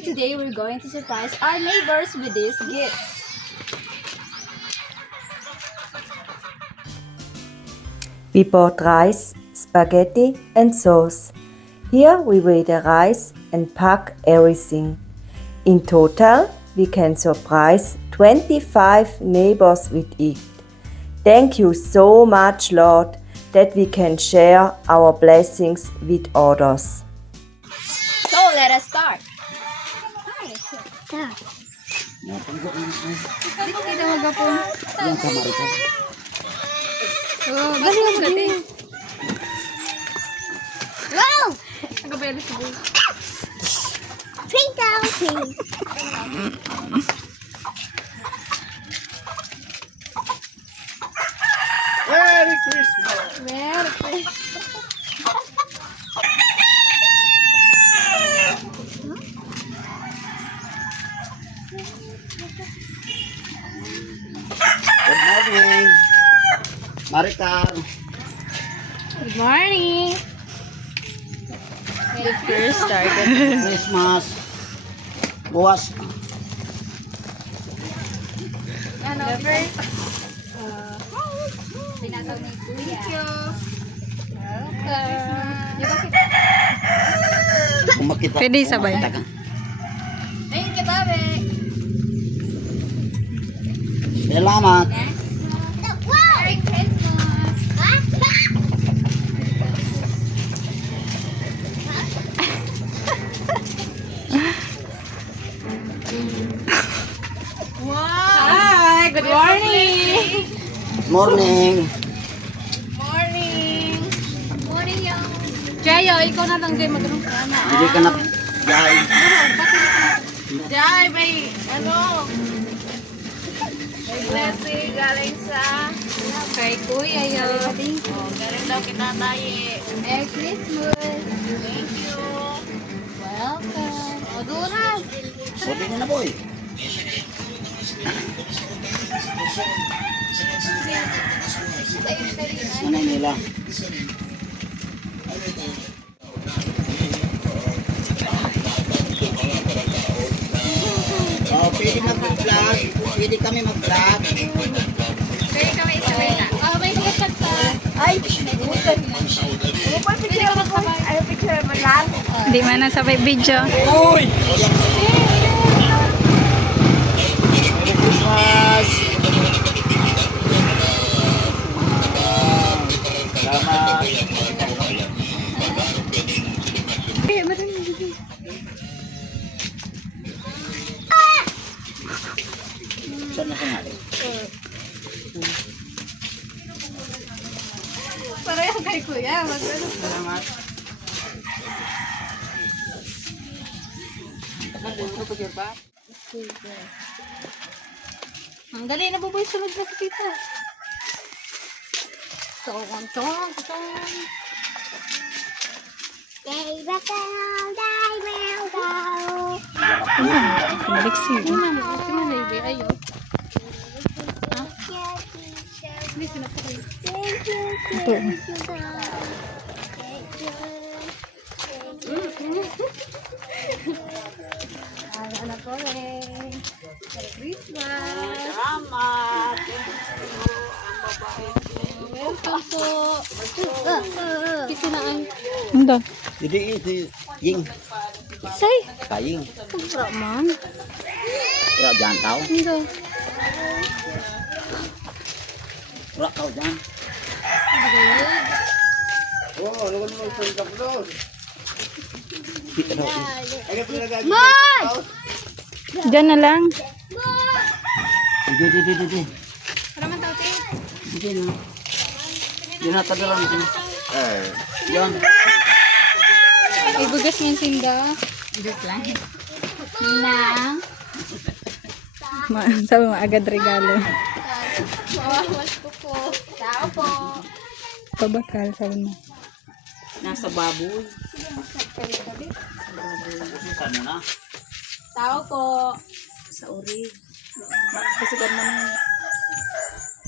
And today we're going to surprise our neighbors with these gifts. We bought rice, spaghetti and sauce. Here we weigh the rice and pack everything. In total, we can surprise 25 neighbors with it. Thank you so much, Lord, that we can share our blessings with others. So let us start. Oh, galing mo dati. Wow! Nagabay na siguro. Twinkle, twinkle. Merry Christmas! Merry Christmas. Good morning! Maricar! Good morning. The first started. Christmas! Buwas! Ano? The first. Pinataw ni Kuya. Thank you. Welcome. Kung makita. Pwede sabay. Thank you, Babe. Salamat! Merry Christmas. Hi, good morning. Morning! Morning. Morning, yung. Jayo, ikaw na lang din magulong ka na. Hindi ka na... Jai! Jai, may ano? May blessing galing sa kay Kuya yun. Oh, galing daw kita tayo. Merry Christmas. Thank you. Welcome. O, Duras. Sabi niya na, boy! Nanay nila. Oh, pwede mag-vlog. Pwede kami mag-vlog. Pwede kami isabay na. Oh, may sikat pa. Ay, pwede ka magsabay. Ay, picture mo lang. Di man na sabay video. Uy! Merry Christmas! Salamat! Saan na pangalan? Pareho kay Kuya. Mag-ano ka. Salamat! Ang dali na buboy sunod na kita. Tong, tong, tong. Day ba down, day will go. Balik siya. Ito na, baby. Ayo. Hindi sinapakay. Thank you, Ito. thank you, God. Thank you. Ano po eh. Merry Christmas. Salamat! Welcome po. Kita na ang Hindi. Jadi itu Ying, say. kaying, Kubra man. pura jangan tahu, Hindi. pura kau jangan. Oh, lu kan mau cerita belum? Kita tahu. Diyan na lang. Di. Para man tao tayo. Di na. Di na tadaran sini. Yan. Ibugas mo yung singa. Joke lang. Nang. Sabi mo, agad regalo. Mawawas ko po. Tao po. Pabakal, sabi mo. Nasa baboy. Saan mo na? Tao po. Sa uri. Kasigan mo na.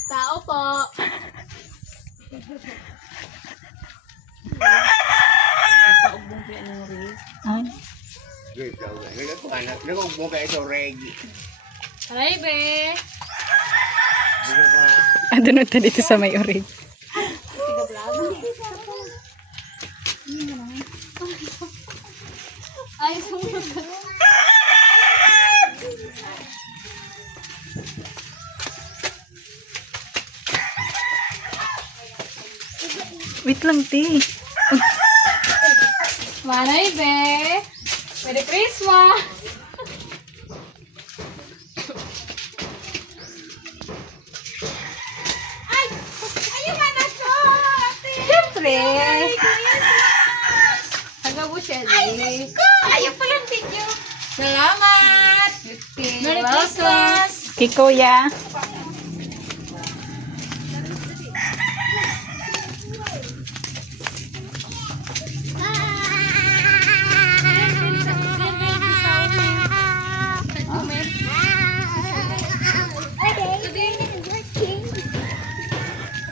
Tao po. Ay. Aray, be. Ano na dito sa may orig? Ay, sumunod. Wait lang, ti. Maray, be. Merry Christmas. Ay! Ayun nga na siya! Siyempre! Hanggang mo siya, Ay, ayaw palang video. Salamat! Merry Christmas! Kay Kuya.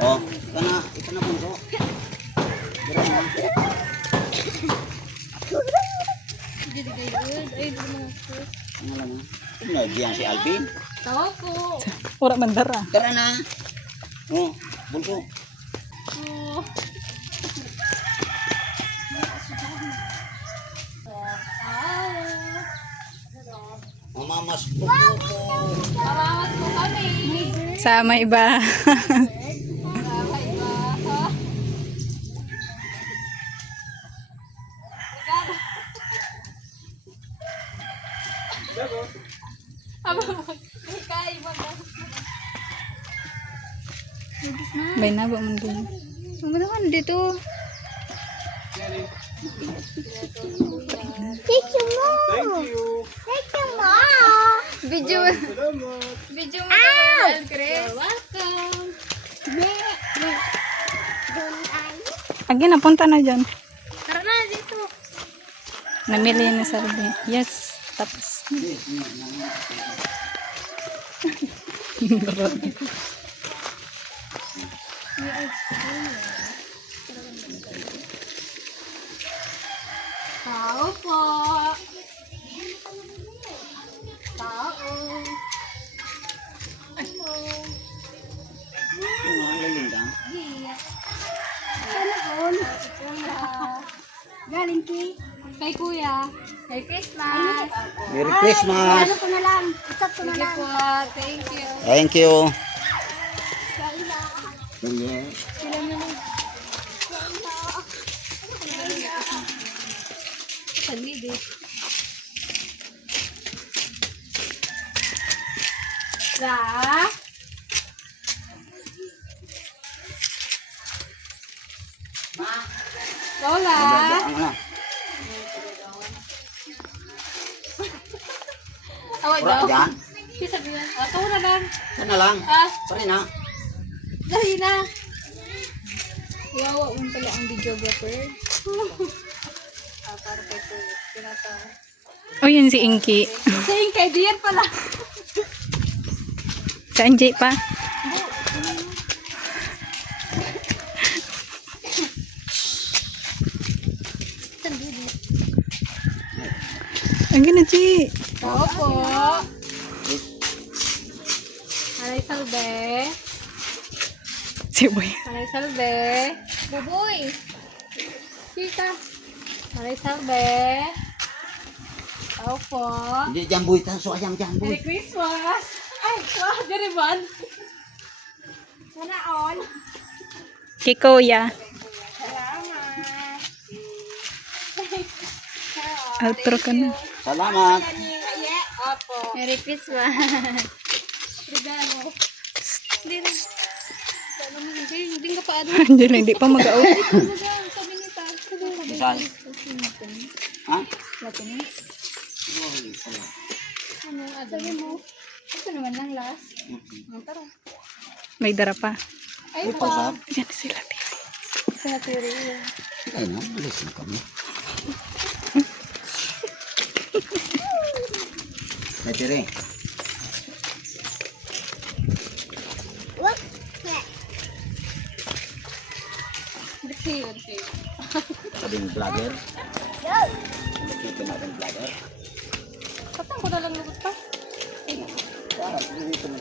Oh, ika na bunso. Dira na. Ano lang? Diyan si Alvin. Tawa po. Ora mandara. Dira na. Oh, bunso. Mamamas po. Mamamas mo kami. Sama iba. May nabo man dun. Ano naman dito? Thank you, Mom. Thank you, Mom. Video mo naman, Chris. You're welcome. Doon tayo. Agi, napunta na dyan. Tara na, dito. Namili na sarili. Yes. Tapos. Tao po. Tao. Ano ang lalinda? Galing kay. Kay Kuya. Merry Christmas. Merry Christmas. Ano ko na lang. Isap ko na Sige lang. po. Thank you. Thank you. Yeah. Paligid. Sa? Lola. Ano? Away Ura daw. dyan? Sabi yan. Ito na lang. Sana lang. Ah, Sorry na. dali na. Wawa mo pala ang videographer. Para kay Kuya. Tinatawa. Oh, yun si Inky. Sa yung kaibigan pala. Sa Anjay pa. Ang gina, Chi. Oo po. Alay salbe. Si Boy. Alay salbe. Buboy. Chika. Alay salbe. Oo po. Hindi jamboy ta. So ayang jamboy. Merry Christmas. Ay, wow, diriban. Sana on. Kay Kuya. Outro ka na. Salamat. Opo. Merry Christmas. Regalo. Hindi ka pa ano. Hindi pa mag-out. Sabi ni Ta. Bisan. Ha? Latin. Ano, sabi mo. Ito naman lang last. Tara. May dara pa. Ay, Ay, pasap. Yan sila. sa natiri. Ay na, alis na kami. Natiri. Whoop. Bersih, bersih. Sabing vlogger. Go. Ito natin vlogger. Patang ko na lang lugot pa. Parang dito na.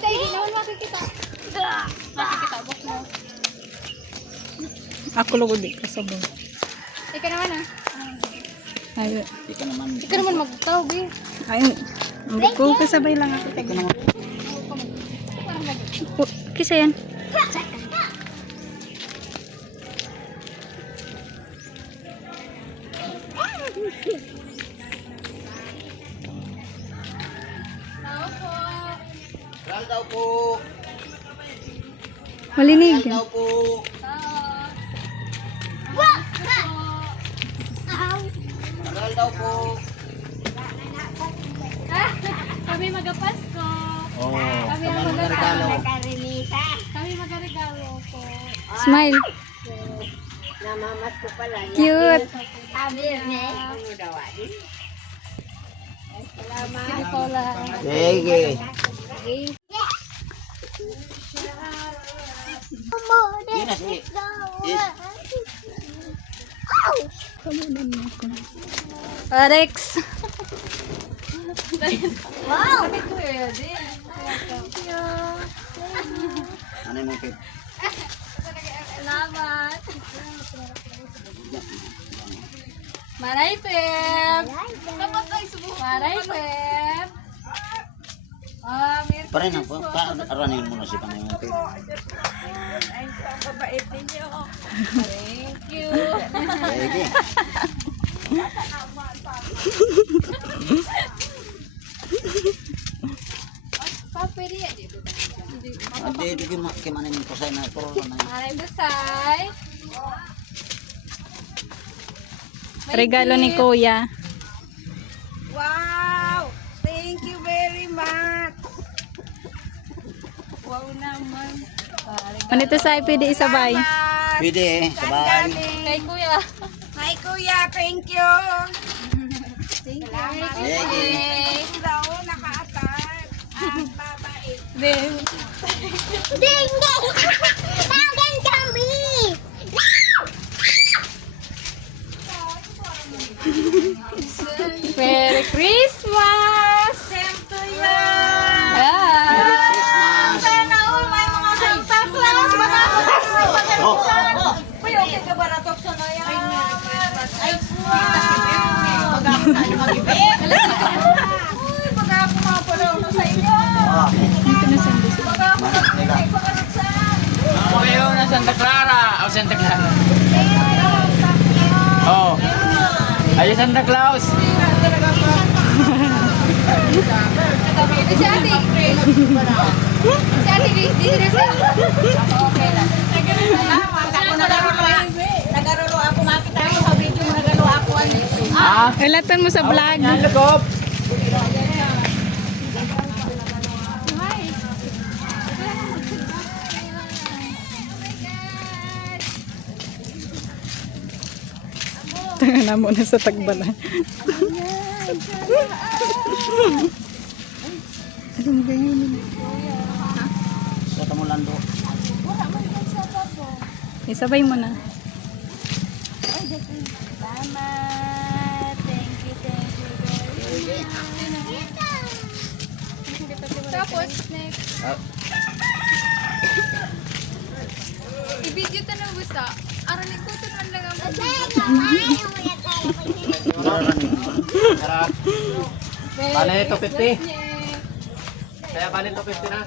Tay, di naman makikita. Makikita, book mo. Ako lugod di kasabon. Ika naman ah. Ay, Ika naman. Ika naman magtawag eh. ay, hindi ko kasabay lang ako. Ika naman. Kisa yan. Ral daw po. Malinig. Ral daw po. Ral daw po. Kami magapasko. Oh, Kami ang naman ng regalo. Kami magaregalo po. Smile. Namamas ko pala. Cute. Ano daw Sige, Paula. Sige. Yun na sige. Yes. Rex. Wow! Ano yung kit? Salamat. Maray Pep. Maray Pep. Merry Pare na po. Aranin mo na si Panay yung kit. Thank you. Sige. Pwede yan. Hindi kimanin yung kusay na puro na. Maray Busay. Regalo ni Kuya. Wow! Thank you very much! Wow naman! Manito sa pwede isabay. Pwede eh. Sabay. Kay Kuya. Hi Kuya, thank you! Salamat. Sige. Daw, naka-attack. Ang babae. Ding. Ding! Ding! Tawagin kami! Merry Christmas! Same to you! Ah. Christmas. Sana all may mga Santa Claus! Oh. Uy, okay ka ba na to sa naya? Ay, wow! Baga ako tayo mag-ibig! Uy, baga ako mapalaw na sa inyo! Baga ako mag-ibig pagkaragsan! Ako ngayon na Santa Clara. O Santa Clara. Oh. Ay Santa Claus. Si Ate. Si Ate Grace, di rin siya. Okay lang. Nagarulo ako, makita mo sa video mo, nagarulo ako. Ah, Ilatan mo sa vlog. nalagop. Tangan mo na sa tagbalan. Anong ganyan? Sa tamulando. Isabay mo na. Salamat. Thank you, thank you. Sige. Tapos, next. I-video ta ng gusto. Aranin ko ito man lang ang Sarap. Bale ito 50. Kaya bale ito 50 na.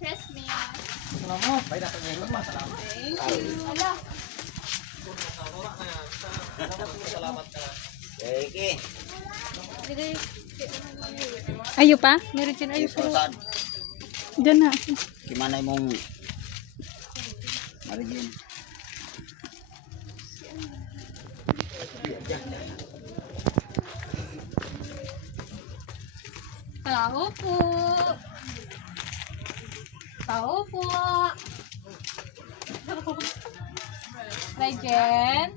Christmas. Salamat. Bay na tayo mas salamat. Sige. Ayo pa? Meron dyan ayos ko. Iprosan. Diyan na. Kimanay mong marigin. Tao po. Tao po. Legend.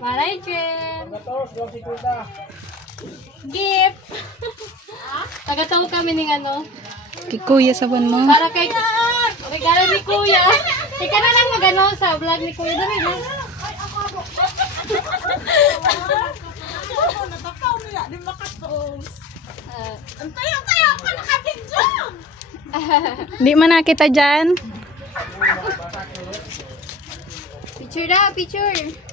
Legend. Gift. Tagatawag kami ng ano. Kay Kuya sabon mo. Para kay Regalo ni Kuya. Ika na lang magano sa vlog ni Kuya. Dali na. Natakaw niya, di makapost. Ang tayo, ako nakabidyo. Di man nakita dyan. Picture na, picture.